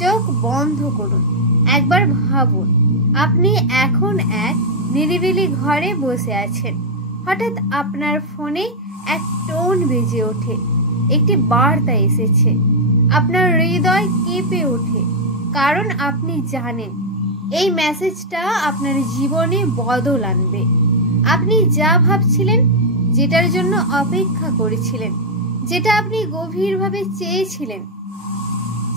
চোখ বন্ধ করুন, একবার ভাবুন আপনি এখন এক নিরিবিলি ঘরে বসে আছেন। হঠাৎ আপনার ফোনে এক টোন বেজে ওঠে, একটি বার্তা এসেছে। আপনার হৃদয় কেঁপে ওঠে, কারণ আপনি জানেন এই মেসেজটা আপনার জীবনে বদল আনবে। আপনি যা ভাবছিলেন, যেটার জন্য অপেক্ষা করেছিলেন, যেটা আপনি গভীরভাবে চেয়েছিলেন,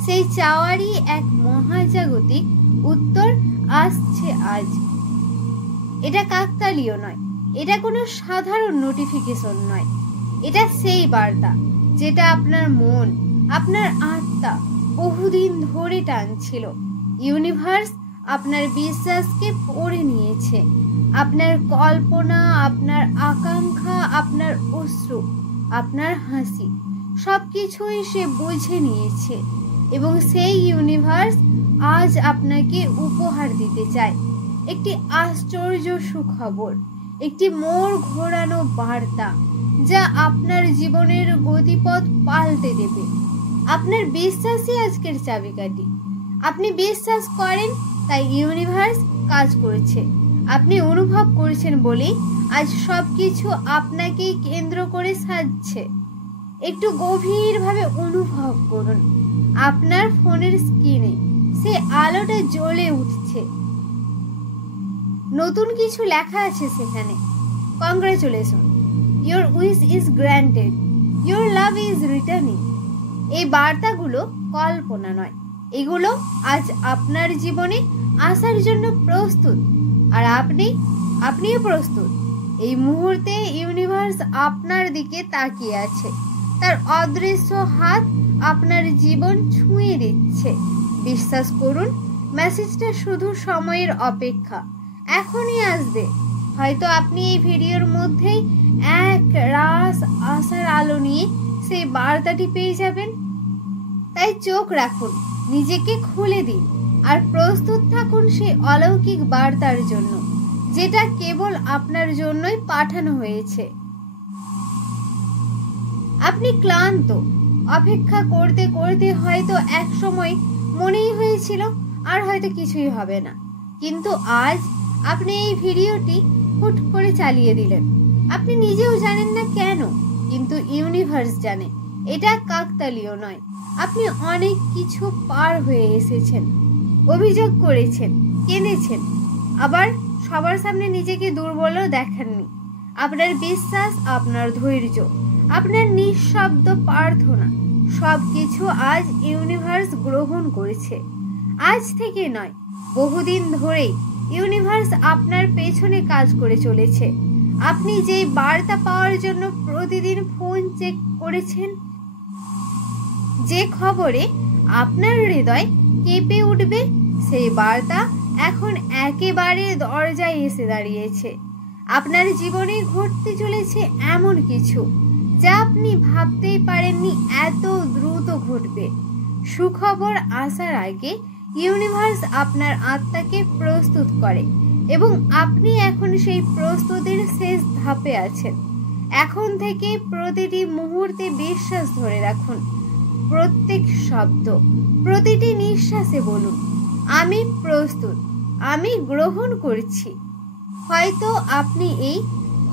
সেই চাওয়ারই এক মহাজাগতিক উত্তর আসছে আজ। এটা কাকতালীয় নয়, এটা কোনো সাধারণ নোটিফিকেশন নয়, এটা সেই বার্তা যেটা আপনার মন, আপনার আত্মা বহুদিন ধরে টানছিল। ইউনিভার্স আপনার বিশ্বাসকে পড়ে নিয়েছে, আপনার কল্পনা, আপনার আকাঙ্ক্ষা, আপনার অশ্রু, আপনার হাসি, সব কিছুই সে বুঝে নিয়েছে। এবং সেই ইউনিভার্স আজ আপনাকে উপহার দিতে চায় একটি আশ্চর্য সুখবর, একটি মোড় ঘোরানো বার্তা যা আপনার জীবনের গতিপথ পাল্টে দেবে। আপনার বিশ্বাসই আজকের চাবিকাঠি। আপনি বিশ্বাস করেন, তাই ইউনিভার্স কাজ করেছে। আপনি অনুভব করছেন বলেই আজ সব কিছু আপনাকেই কেন্দ্র করে সাজছে। একটু গভীরভাবে অনুভব করুন, আপনার ফোনের স্ক্রিনে সে আলোটা জ্বলে উঠছে। নতুন কিছু লেখা আছে সেখানে। Congratulation, your wish is granted, your love is returning. এই বার্তাগুলো কল্পনা নয়, এগুলো আজ আপনার জীবনে আসার জন্য প্রস্তুত। আর আপনিও প্রস্তুত। এই মুহূর্তে ইউনিভার্স আপনার দিকে তাকিয়ে আছে, তার অদৃশ্য হাত আপনার জীবন ছুঁয়ে দিচ্ছে। বিশ্বাস করুন, মেসেজটা শুধু সময়ের অপেক্ষা, এখনই আসবে। হয়তো আপনি এই ভিডিওর মধ্যেই এক রাস আশার আলো নিয়ে সেই বার্তাটি পেয়ে যাবেন। তাই চোখ রাখুন, নিজেকে খুলে দিন, আর প্রস্তুত থাকুন সেই অলৌকিক বার্তার জন্য, যেটা কেবল আপনার জন্যই পাঠানো হয়েছে। আপনি ক্লান্ত, অপেক্ষা করতে করতে হয়তো এক সময় মনেই হয়েছিল আর হয়তো কিছুই হবে না। কিন্তু আজ আপনি এই ভিডিওটি হুট করে চালিয়ে দিলেন। আপনি নিজেও জানেন না কেন, কিন্তু ইউনিভার্স জানে। এটা কাকতালীয় নয়, আপনি অনেক কিছু পার হয়ে এসেছেন, অভিযোগ করেছেন, কেঁদেছেন, আবার সবার সামনে নিজেকে দুর্বলও দেখাননি। আপনার বিশ্বাস, আপনার ধৈর্য, আপনার নিঃশব্দ প্রার্থনা, সব কিছু আজ ইউনিভার্স গ্রহণ করেছে। আজ থেকে নয়, বহুদিন ধরেই ইউনিভার্স আপনার পেছনে কাজ করে চলেছে। আপনি যেই বার্তা পাওয়ার জন্য প্রতিদিন ফোন চেক করেছেন, যে খবরে আপনার হৃদয় কেঁপে উঠবে, সেই বার্তা এখন একেবারে দরজায় এসে দাঁড়িয়েছে। আপনার জীবনে ঘটতে চলেছে এমন কিছু যা আপনি ভাবতেই পারেননি এত দ্রুত ঘটবে। সুখবর আসার আগে ইউনিভার্স আপনার আত্মাকে প্রস্তুত করে, এবং আপনি এখন সেই প্রস্তুতির শেষ ধাপে আছেন। এখন থেকে প্রতিটি মুহূর্তে বিশ্বাস ধরে রাখুন, প্রত্যেক শব্দ, প্রতিটি নিঃশ্বাসে বলুন, আমি প্রস্তুত, আমি গ্রহণ করছি। হয়তো আপনি এই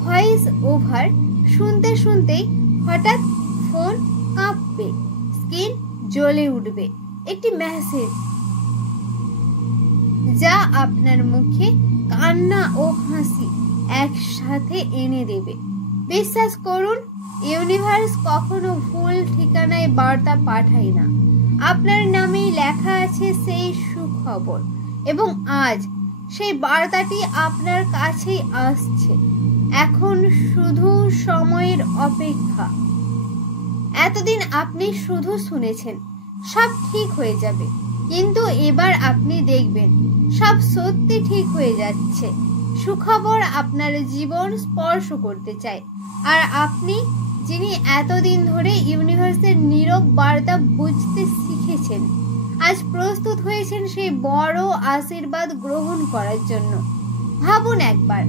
ভয়েস ওভার শুনতে শুনতেই হঠাৎ ফোন কাঁপবে, স্ক্রিন জ্বলে উঠবে, একটি মেসেজ যা আপনার মুখে কান্না ও হাসি একসাথে এনে দেবে। বিশ্বাস করুন, ইউনিভার্স কখনো ভুল ঠিকানায় বার্তা পাঠায় না। আপনার নামেই লেখা আছে সেই সুখবর, এবং আজ সেই বার্তাটি আপনার কাছেই আসছে। এখন শুধু সময়ের অপেক্ষা। এতদিন আপনি শুধু শুনেছেন সব ঠিক হয়ে যাবে, কিন্তু এবার আপনি দেখবেন সব সত্যি ঠিক হয়ে যাচ্ছে। সুখবর আপনার জীবন স্পর্শ করতে চায়, আর আপনি, যিনি এতদিন ধরে ইউনিভার্সের নীরব বার্তা বুঝতে শিখেছেন, আজ প্রস্তুত হয়েছেন সেই বড় আশীর্বাদ গ্রহণ করার জন্য। ভাবুন একবার,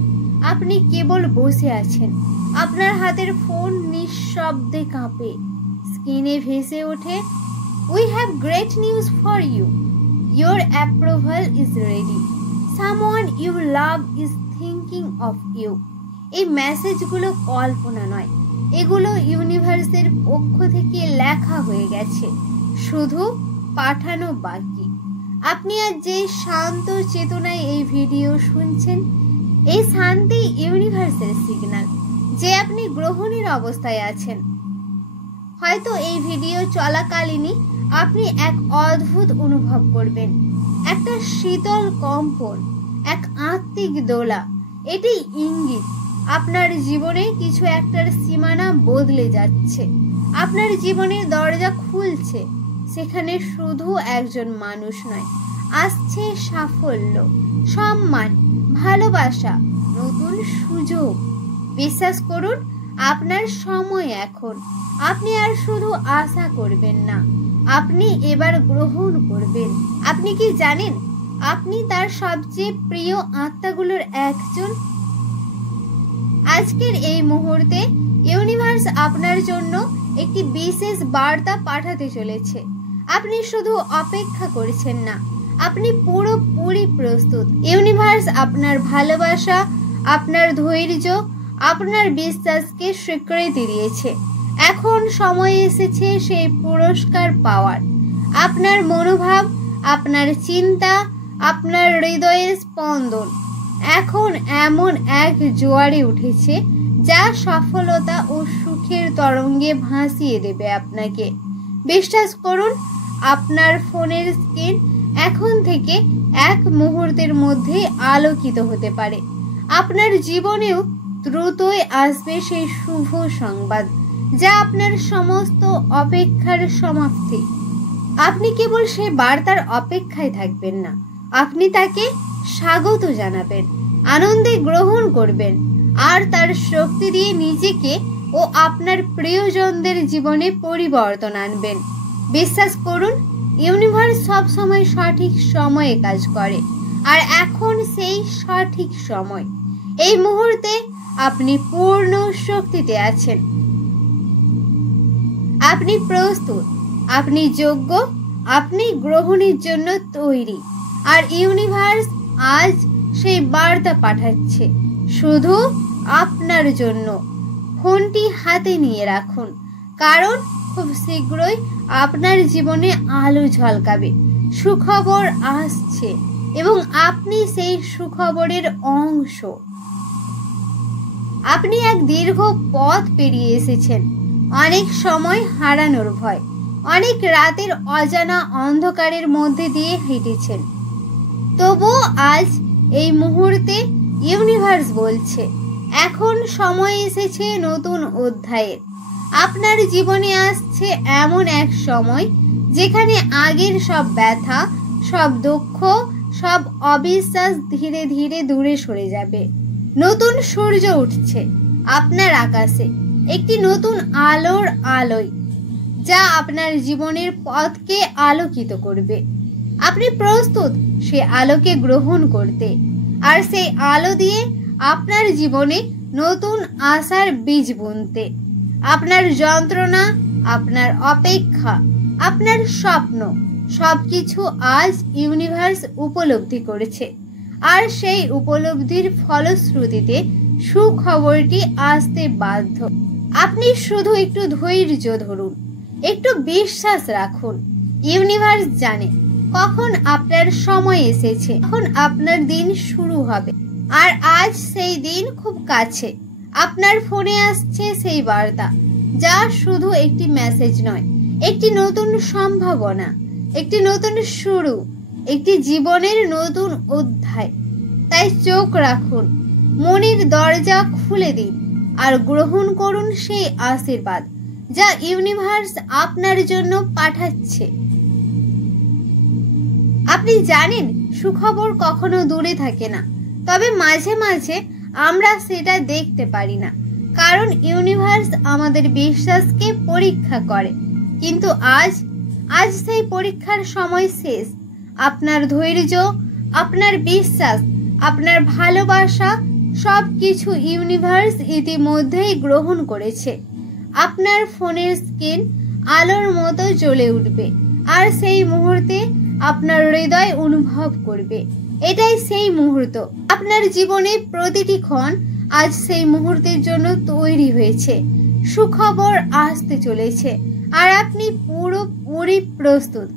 আপনি কেবল বসে আছেন, আপনার হাতের ফোন নিঃশব্দে কাঁপে, স্ক্রিনে ভেসে ওঠে, we have great news for you. your approval is ready. Someone you love is thinking of you. এই মেসেজগুলো কল্পনা নয়, এগুলো ইউনিভার্সের পক্ষ থেকে লেখা হয়ে গেছে, শুধু পাঠানো বাকি। আপনি আজ যে শান্ত চেতনায় এই ভিডিও শুনছেন, এই শান্তি ইউনিভার্সের সিগন্যাল যে আপনি গ্রহণের অবস্থায় আছেন। হয়তো এই ভিডিও চলাকালীনই আপনি এক অদ্ভুত অনুভব করবেন, একটা শীতল কম্পন, এক আত্মিক দোলা। এটি ইঙ্গিত আপনার জীবনে কিছু একটার সীমানা বদলে যাচ্ছে, আপনার জীবনের দরজা খুলছে। সেখানে শুধু একজন মানুষ নয়, আসছে সাফল্য, সম্মান, ভালোবাসা, নতুন সুযোগ। বিশ্বাস করুন, আপনার সময় এখন। আপনি আর শুধু আশা করবেন না, আপনি এবার গ্রহণ করবেন। আপনি কি জানেন আপনি তার সবচেয়ে প্রিয় আত্মাগুলোর একজন? আজকের এই মুহূর্তে ইউনিভার্স আপনার জন্য একটি বিশেষ বার্তা পাঠাতে চলেছে। আপনি শুধু অপেক্ষা করছেন না, আপনি পুরোপুরি প্রস্তুত। ইউনিভার্স আপনার ভালোবাসা, আপনার ধৈর্য, আপনার বিশ্বাসকে স্বীকৃতি দিয়েছে। এখন সময় এসেছে সেই পুরস্কার পাওয়ার। আপনার মনোভাব, আপনার চিন্তা, আপনার হৃদয়ের স্পন্দন এখন এমন এক জোয়ারে উঠেছে যা সফলতা ও সুখের তরঙ্গে ভাসিয়ে দেবে আপনাকে। বিশ্বাস করুন, আপনার ফোনের স্ক্রিন এখন থেকে এক মুহূর্তের মধ্যে আলোকিত হতে পারে। আপনার জীবনেও দ্রুতই আসবে সেই শুভ সংবাদ যা আপনার সমস্ত অপেক্ষার সমাপ্তি। আপনি কেবল সেই বার্তার অপেক্ষায় থাকবেন না, আপনি তাকে স্বাগত জানাবেন, আনন্দে গ্রহণ করবেন আর তার শক্তি দিয়ে নিজেকে ও আপনার প্রিয়জনদের জীবনে পরিবর্তন আনবেন। বিশ্বাস করুন, ইউনিভার্স সব সময় সঠিক সময়ে কাজ করে, আর এখন সেই সঠিক সময়। এই মুহূর্তে আপনি পূর্ণ শক্তিতে আছেন, আপনি প্রস্তুত, আপনি যোগ্য, আপনি গ্রহণের জন্য তৈরি। আর ইউনিভার্স আজ সেই বার্তা পাঠাচ্ছে শুধু আপনার জন্য। ফোনটি হাতে নিয়ে রাখুন, কারণ খুব শীঘ্রই আপনার জীবনে আলো ঝলকাবে। সুখবর আসছে এবং আপনি সেই সুখবরের অংশ। আপনি এক দীর্ঘ পথ পেরিয়ে এসেছেন, অনেক সময় হারানোর ভয়, অনেক রাতের অজানা অন্ধকারের মধ্যে দিয়ে হেঁটেছেন। তবুও আজ এই মুহূর্তে ইউনিভার্স বলছে, এখন সময় এসেছে নতুন অধ্যায়ের। আপনার জীবনে আসছে এমন এক সময় যেখানে আগের সব ব্যথা, সব দুঃখ, সব অবিশ্বাস ধীরে ধীরে দূরে সরে যাবে। নতুন সূর্য উঠছে আপনার আকাশে, একটি নতুন আলোর আলোয় যা আপনার জীবনের পথকে আলোকিত করবে। আপনি প্রস্তুত সে আলোকে গ্রহণ করতে, আর সেই আলো দিয়ে আপনার জীবনে নতুন আশার বীজ বুনতে। আপনার যন্ত্রণা, আপনার অপেক্ষা, আপনার স্বপ্ন সবকিছু আজ ইউনিভার্স উপলব্ধি করেছে, আর সেই উপলব্ধির ফলশ্রুতিতে সুখবরটি আসতে বাধ্য। আপনি শুধু একটু ধৈর্য ধরুন, একটু বিশ্বাস রাখুন। ইউনিভার্স জানে কখন আপনার সময় এসেছে, কখন আপনার দিন শুরু হবে, আর আজ সেই দিন খুব কাছে। আপনার ফোনে আসছে সেই বার্তা যা শুধু একটি মেসেজ নয়, একটি নতুন সম্ভাবনা, একটি নতুন শুরু, একটি জীবনের নতুন অধ্যায়। তাই চোখ রাখুন, মনের দরজা খুলে দিন আর গ্রহণ করুন সেই আশীর্বাদ যা ইউনিভার্স আপনার জন্য পাঠাচ্ছে। আপনি জানেন, সুখবর কখনো দূরে থাকে না, তবে মাঝে মাঝে আমরা সেটা দেখতে পারি না, কারণ ইউনিভার্স আমাদের বিশ্বাসকে পরীক্ষা করে। কিন্তু আজ সেই পরীক্ষার সময় শেষ। আপনার ধৈর্য, আপনার বিশ্বাস, আপনার ভালোবাসা সবকিছু ইউনিভার্স ইতিমধ্যেই গ্রহণ করেছে। আপনার ফোনের স্ক্রিন আলোর মতো জ্বলে উঠবে, আর সেই মুহূর্তে আপনার হৃদয় অনুভব করবে। এটাই সেই মুহূর্ত। আপনার জীবনে প্রতিটি ক্ষণ আজ সেই মুহূর্তের জন্য তৈরি হয়েছে। সুখবর আসতে চলেছে আর আপনি পুরোপুরি প্রস্তুত।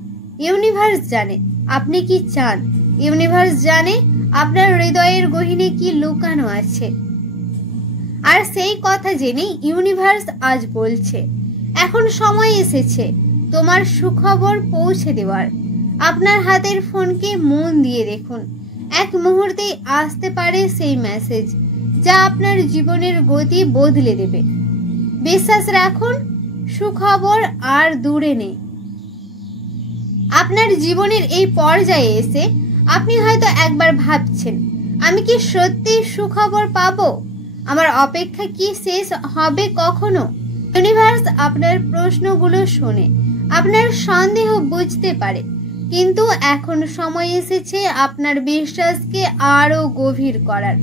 ইউনিভার্স জানে আপনি কি চান। ইউনিভার্স জানে আপনার হৃদয়ের গহীনে কি লুকানো আছে। আর সেই কথা জেনেই ইউনিভার্স আজ বলছে, এখন সময় এসেছে তোমার সুখবর পৌঁছে দেওয়ার। আপনার হাতের ফোনকে মন দিয়ে দেখুন। এক মুহূর্তেই আসতে পারে সেই মেসেজ যা আপনার জীবনের গতি বদলে দেবে। বিশ্বাস রাখুন, সুখবর আর দূরে নেই। আপনার জীবনের এই পর্যায়ে এসে আপনি হয়তো একবার ভাবছেন, আমি কি সত্যি সুখবর পাবো? আমার অপেক্ষা কি শেষ হবে কখনো? ইউনিভার্স আপনার প্রশ্নগুলো শোনে, আপনার সন্দেহ বুঝতে পারে, কিন্তু এখন সময় এসেছে আপনার বিশ্বাসকে আরো গভীর করার।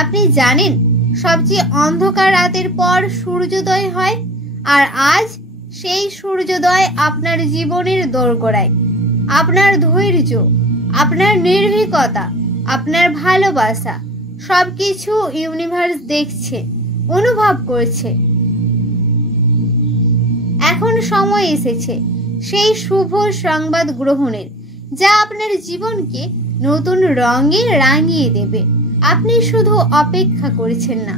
আপনি জানেন, সবচেয়ে অন্ধকার রাতের পর সূর্যোদয় হয়, আর আজ সেই সূর্যোদয় আপনার জীবনের দোরগোড়ায়। আপনার ধৈর্য, আপনার নির্ভীকতা, আপনার ভালোবাসা সবকিছু ইউনিভার্স দেখছে, অনুভব করছে। এখন সময় এসেছে সেই শুভ সংবাদ গ্রহণের, যা আপনার জীবনকে নতুন রঙে রাঙিয়ে দেবে। আপনি শুধু অপেক্ষা করছেন না,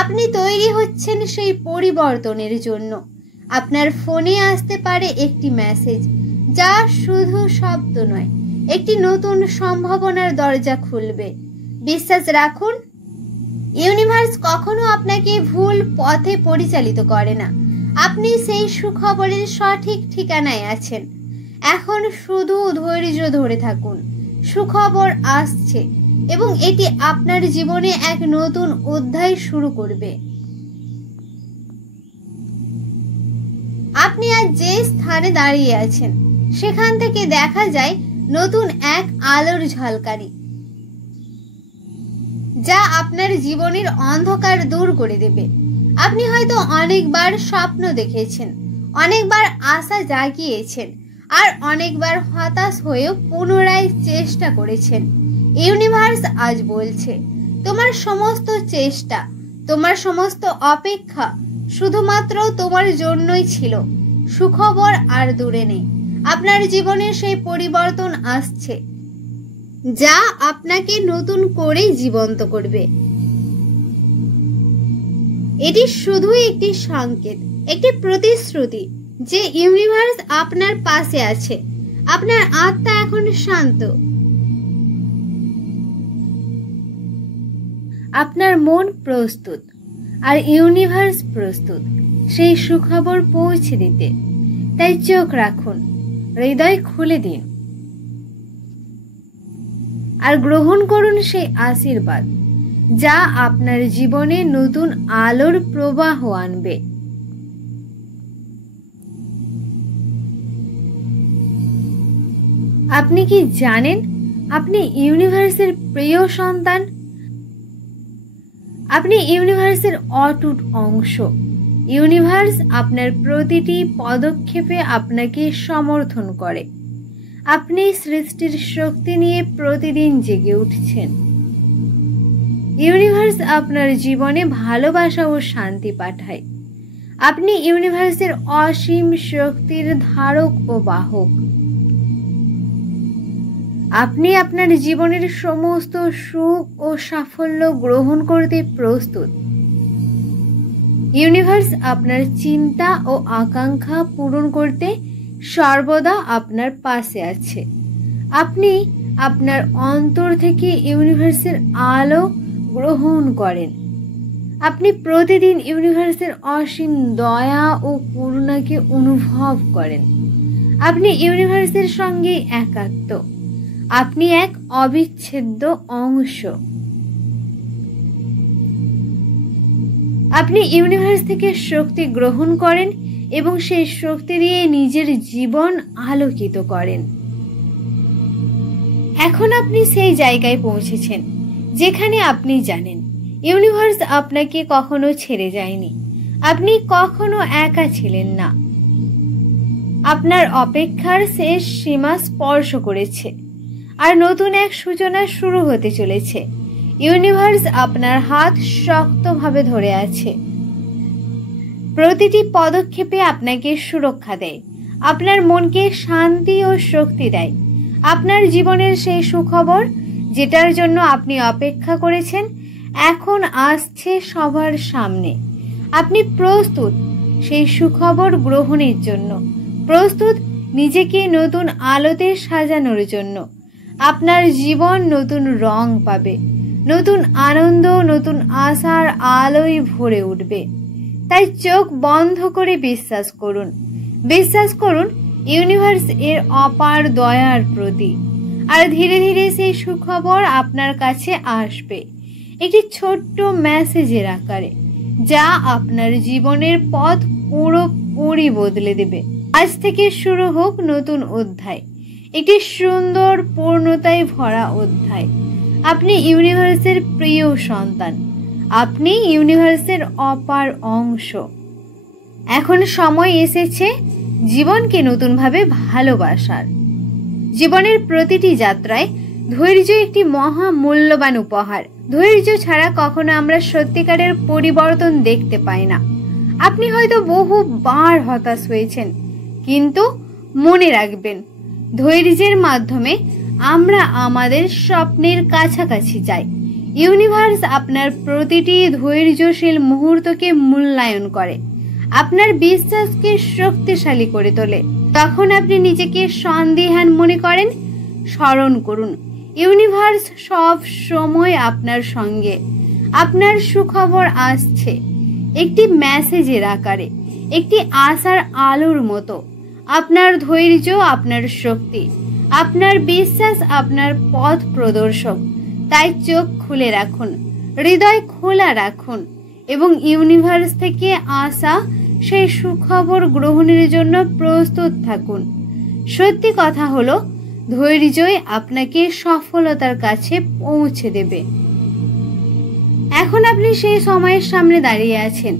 আপনি তৈরি হচ্ছেন সেই পরিবর্তনের জন্য। আপনার ফোনে আসতে পারে একটি মেসেজ যা শুধু শব্দ নয়, একটি নতুন সম্ভাবনার দরজা খুলবে। বিশ্বাস রাখুন, ইউনিভার্স কখনো আপনাকে ভুল পথে পরিচালিত করে না। আপনি সেই সুখবরের সঠিক ঠিকানায় আছেন। এখন শুধু ধৈর্য ধরে থাকুন। সুখবর আসছে এবং এটি আপনার জীবনে এক নতুন অধ্যায় শুরু করবে। আপনি আজ যে স্থানে দাঁড়িয়ে আছেন সেখান থেকে দেখা যায় নতুন এক আলোর ঝলকানি, যা আপনার জীবনের অন্ধকার দূর করে দেবে। আপনি হয়তো অনেকবার স্বপ্ন দেখেছেন, অনেকবার আশা জাগিয়েছেন, আর অনেকবার হতাশ হয়েও পুনরায় চেষ্টা করেছেন। ইউনিভার্স আজ বলছে, তোমার সমস্ত চেষ্টা, তোমার সমস্ত অপেক্ষা শুধুমাত্র তোমার জন্যই ছিল। সুখবর আর দূরে নেই। আপনার জীবনে সেই পরিবর্তন আসছে যা আপনাকে নতুন করে জীবন্ত করবে। এটি শুধুই একটি সংকেত, একটি প্রতিশ্রুতি যে ইউনিভার্স আপনার পাশে আছে। আপনার আত্মা এখন শান্ত, আপনার মন প্রস্তুত, আর ইউনিভার্স প্রস্তুত সেই সুখবর পৌঁছে দিতে। তাই চোখ রাখুন, হৃদয় খুলে দিন, আর গ্রহণ করুন সেই আশীর্বাদ যা আপনার জীবনে নতুন আলোর প্রবাহ আনবে। আপনি কি জানেন আপনি ইউনিভার্সের প্রিয় সন্তান? আপনি ইউনিভার্সের অটুট অংশ। ইউনিভার্স আপনার প্রতিটি পদক্ষেপে আপনাকে সমর্থন করে। আপনি সৃষ্টির শক্তি নিয়ে প্রতিদিন জেগে উঠছেন। ইউনিভার্স আপনার জীবনে ভালোবাসা ও শান্তি পাঠায়। আপনি ইউনিভার্সের অসীম শক্তির ধারক ও বাহক। আপনি আপনার জীবনের সমস্ত সুখ ও সাফল্য গ্রহণ করতে প্রস্তুত। ইউনিভার্স আপনার চিন্তা ও আকাঙ্ক্ষা পূরণ করতে সর্বদা আপনার পাশে আছে। আপনি আপনার অন্তর থেকে ইউনিভার্সের আলো গ্রহণ করেন। আপনি প্রতিদিন ইউনিভার্সের অসীম দয়া ও করুণাকে অনুভব করেন। আপনি ইউনিভার্সের সঙ্গে একাত্ম। আপনি এক অবিচ্ছেদ্য অংশ। আপনি ইউনিভার্স থেকে শক্তি গ্রহণ করেন এবং সেই শক্তি দিয়ে নিজের জীবন আলোকিত করেন। এখন আপনি সেই জায়গায় পৌঁছেছেন যেখানে আপনি জানেন ইউনিভার্স আপনাকে কখনো ছেড়ে যায়নি। আপনি কখনো একা ছিলেন না। আপনার অপেক্ষার শেষ সীমা স্পর্শ করেছে আর নতুন এক সূচনা শুরু হতে চলেছে। ইউনিভার্স আপনার হাত শক্তভাবে ধরে আছে, প্রতিটি পদক্ষেপে আপনাকে সুরক্ষা দেয়, আপনার মনকে শান্তি ও শক্তি দেয়। আপনার জীবনের সেই সুখবর যেটার জন্য আপনি অপেক্ষা করেছেন এখন আসছে সবার সামনে। আপনি প্রস্তুত সেই সুখবর গ্রহণের জন্য, প্রস্তুত নিজেকে নতুন আলোতে সাজানোর জন্য। আপনার জীবন নতুন রং পাবে, নতুন আনন্দ, নতুন আশার আলোয় ভরে উঠবে। তাই চোখ বন্ধ করে বিশ্বাস করুন, বিশ্বাস করুন ইউনিভার্স এর অপার দয়ার প্রতি। আর ধীরে ধীরে সেই সুখবর আপনার কাছে আসবে একটি ছোট্ট মেসেজের আকারে, যা আপনার জীবনের পথ পুরোপুরি বদলে দেবে। আজ থেকে শুরু হোক নতুন অধ্যায়, একটি সুন্দর পূর্ণতায় ভরা অধ্যায়। আপনি ইউনিভার্সের প্রিয় সন্তান, আপনি ইউনিভার্সের অপার অংশ। এখন সময় এসেছে জীবনকে নতুনভাবে ভালোবাসার। জীবনের প্রতিটি যাত্রায় ধৈর্য একটি মহা মূল্যবান উপহার। ধৈর্য ছাড়া কখনো আমরা সত্যিকারের পরিবর্তন দেখতে পাই না। আপনি হয়তো বহুবার হতাশ হয়েছেন, কিন্তু মনে রাখবেন ধৈর্যের মাধ্যমে আমরা আমাদের স্বপ্নের কাছাকাছি যাই। ইউনিভার্স আপনার প্রতিটি ধৈর্যশীল মুহূর্তকে মূল্যায়ন করে, আপনার বিশ্বাসকে শক্তিশালী করে তোলে। তখন আপনি নিজেকে সন্দিহান মনে করেন, স্মরণ করুন ইউনিভার্স সব সময় আপনার সঙ্গে। আপনার সুখবর আসছে একটি মেসেজের আকারে, একটি আশার আলোর মতো। আপনার ধৈর্য আপনার শক্তি, আপনার বিশ্বাস আপনার পথ প্রদর্শক। তাই চোখ খুলে রাখুন, হৃদয় খোলা রাখুন এবং ইউনিভার্স থেকে আসা সেই সুখবর গ্রহণের জন্য প্রস্তুত থাকুন। সত্যি কথা হলো, ধৈর্যই আপনাকে সফলতার কাছে পৌঁছে দেবে। এখন আপনি সেই সময়ের সামনে দাঁড়িয়ে আছেন,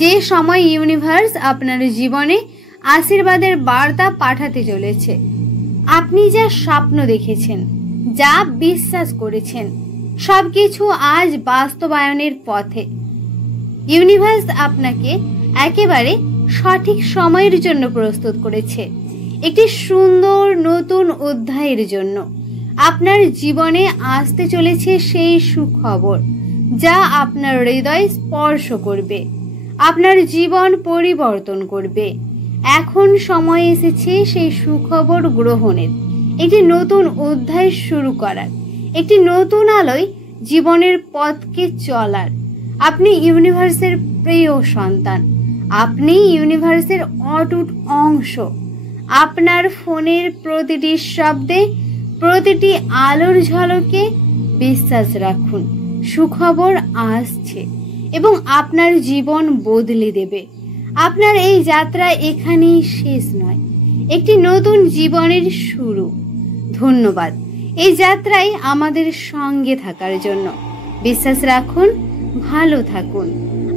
যে সময় ইউনিভার্স আপনার জীবনে আশীর্বাদের বার্তা পাঠাতে চলেছে। আপনি যা স্বপ্ন দেখেছেন, যা বিশ্বাস করেছেন, সবকিছু আজ বাস্তবায়নের পথে। ইউনিভার্স আপনাকে একেবারে সঠিক সময়ের জন্য প্রস্তুত করেছে, একটি সুন্দর নতুন অধ্যায়ের জন্য। আপনার জীবনে আসতে চলেছে সেই সুখবর যা আপনার হৃদয় স্পর্শ করবে, আপনার জীবন পরিবর্তন করবে। এখন সময় এসেছে সেই সুখবর গ্রহণের, একটি নতুন অধ্যায় শুরু করার, একটি নতুন আলোয় জীবনের পথকে চলার। আপনি ইউনিভার্সের প্রিয় সন্তান, আপনি ইউনিভার্সের অটুট অংশ। আপনার ফোনের প্রতিটি শব্দে, প্রতিটি আলোর ঝলকে বিশ্বাস রাখুন, সুখবর আসছে এবং আপনার জীবন বদলে দেবে। আপনার এই যাত্রা এখানেই শেষ নয়, একটি নতুন জীবনের শুরু। ধন্যবাদ এই যাত্রায় আমাদের সঙ্গে থাকার জন্য। বিশ্বাস রাখুন, ভালো থাকুন,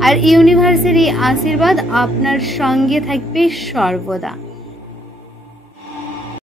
আর ইউনিভার্সের এই আশীর্বাদ আপনার সঙ্গে থাকবে সর্বদা।